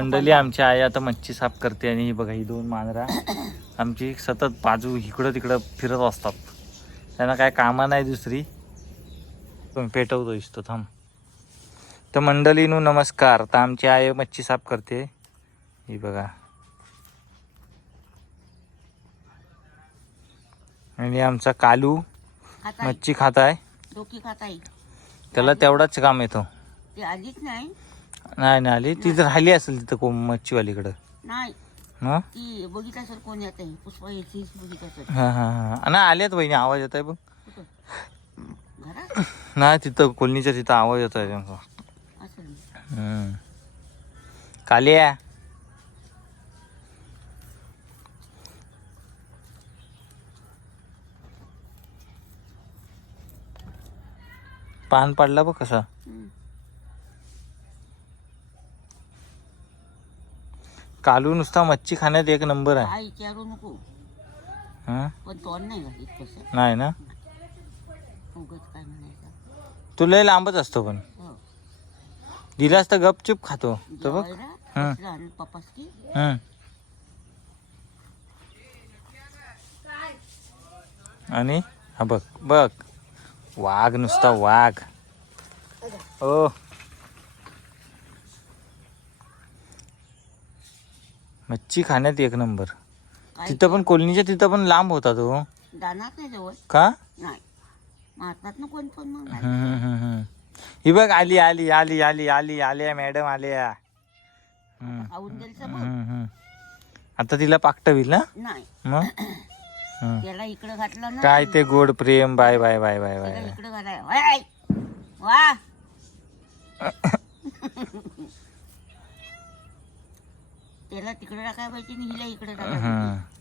मंडळी आमची आई आता मच्छी साफ करते आणि ही बघा ही दोन मांजरा आमची सतत बाजू इकडं तिकडं फिरत असतात. त्यांना काय कामा नाही दुसरी. पण पेटवतो इस्तो थांब. तर मंडळीनू नमस्कार. तर आमची आई मच्छी साफ करते. ही बघा. आणि आमचा कालू मच्छी खात आहे त्याला तेवढाच काम येतो. ती आलीच नाही. नाही नाही आली. ती तर राहिली असेल तिथं कोम मच्छीवालीकडं? नाही. मग ती बघितलं सर कोण येत आहे पुष्पा येते बघितलं सर हा हा हा नाही आल्यात बहिणी आवाज येत आहे बघ घरात? नाही तिथं कोलनीच्या तिथं आवाज येत आहे त्यांचा. असं हम्म. कालिया पान पडला बघ कसा. हम्म. कालू नुसता मच्छी खाण्यात एक नंबर आहे. काय विचारू नको. हा? पण तोंड नाही घालीत कसं नाही ना? उगत काय म्हणायचं? तू लय लांबच असतो पण. हो. दिलास तर गपचूप खातो. तर बघ. जेवायला? हं. पप्पास की. आणि? हा बघ. बघ. वाघ नुसता वाघ. ओ. मच्छी खाण्यात एक नंबर. तिथं पण कोलनीच्या तिथं पण लांब होता तो. दानात नाही जवळ? का? नाही. मारतात ना कोण पण मग हम्म, हम्म, हम्म, हम्म. ही बघ आली आली आली आली आली आल्या मॅडम आल्या. हम्म, खाऊन गेल सर हम्म, हम्म. आता तिला पाकटवील ना? नाही. मग? हम्म. त्याला इकडं घातलं ना काय ते गोड प्रेम bye bye bye bye bye त्याला बाय. इकडं घालाय वाय! वा. त्याला तिकडे टाकाय पाहिजे आणि हिला इकडे टाकाय हम्म. पाहिजे